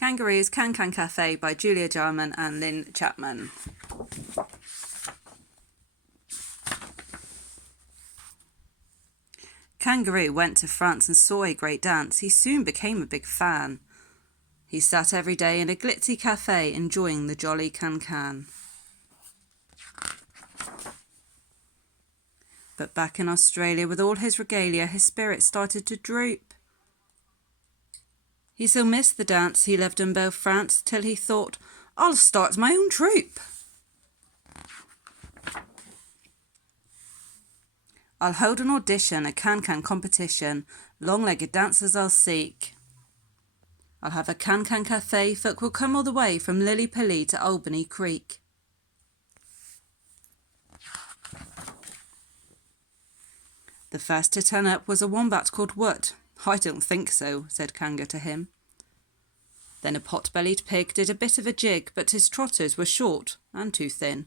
Kangaroo's Cancan Cafe by Julia Jarman and Lynne Chapman. Kangaroo went to France and saw a great dance. He soon became a big fan. He sat every day in a glitzy cafe enjoying the jolly Cancan. But back in Australia with all his regalia, his spirits started to droop. He so missed the dance he lived in both France till he thought, I'll start my own troupe. I'll hold an audition, a Cancan competition, long-legged dancers I'll seek. I'll have a Cancan cafe, folk will come all the way from Lillipilly to Albany Creek. The first to turn up was a wombat called Woot. I don't think so, said Kanga to him. Then a pot-bellied pig did a bit of a jig, but his trotters were short and too thin.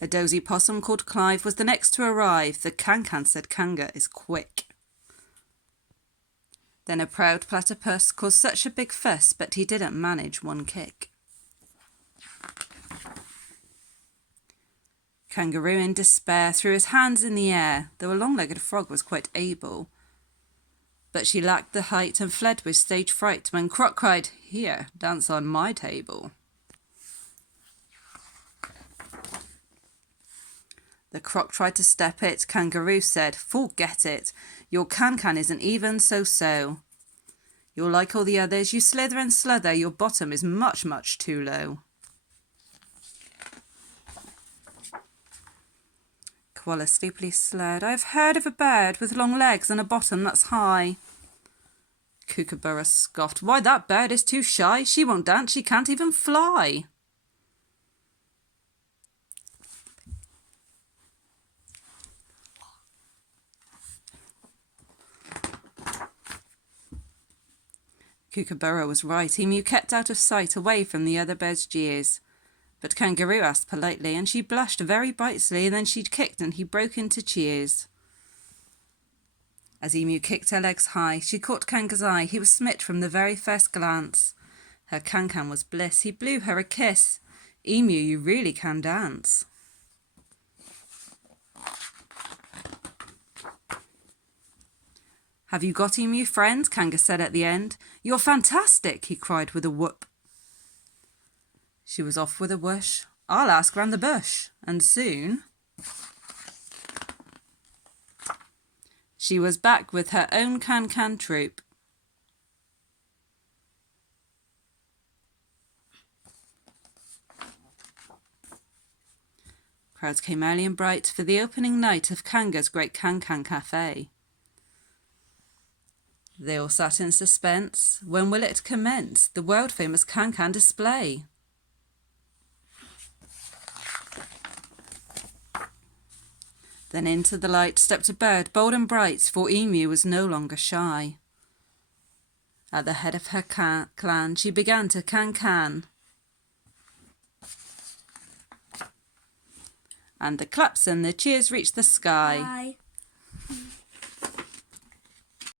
A dozy possum called Clive was the next to arrive. The Cancan, said Kanga, is quick. Then a proud platypus caused such a big fuss, but he didn't manage one kick. Kangaroo in despair threw his hands in the air, though a long-legged frog was quite able. But she lacked the height and fled with stage fright when Croc cried, Here, dance on my table. The Croc tried to step it. Kangaroo said, Forget it. Your Cancan isn't even so-so. You're like all the others. You slither and slither. Your bottom is much, much too low. Koala sleepily slurred, I've heard of a bird with long legs and a bottom that's high. Kookaburra scoffed, Why, that bird is too shy. She won't dance, she can't even fly. Kookaburra was right. Emu kept out of sight, away from the other bird's jeers. But Kangaroo asked politely, and she blushed very brightly, and then she kicked, and he broke into cheers. As Emu kicked her legs high, she caught Kanga's eye. He was smit from the very first glance. Her Cancan was bliss. He blew her a kiss. Emu, you really can dance. Have you got emu friends? Kanga said at the end. You're fantastic, he cried with a whoop. She was off with a whoosh. I'll ask round the bush. And soon she was back with her own Cancan troupe. Crowds came early and bright for the opening night of Kanga's great Cancan Cafe. They all sat in suspense. When will it commence? The world-famous Cancan display. Then into the light stepped a bird, bold and bright, for Emu was no longer shy. At the head of her clan, she began to Cancan. And the claps and the cheers reached the sky. Bye.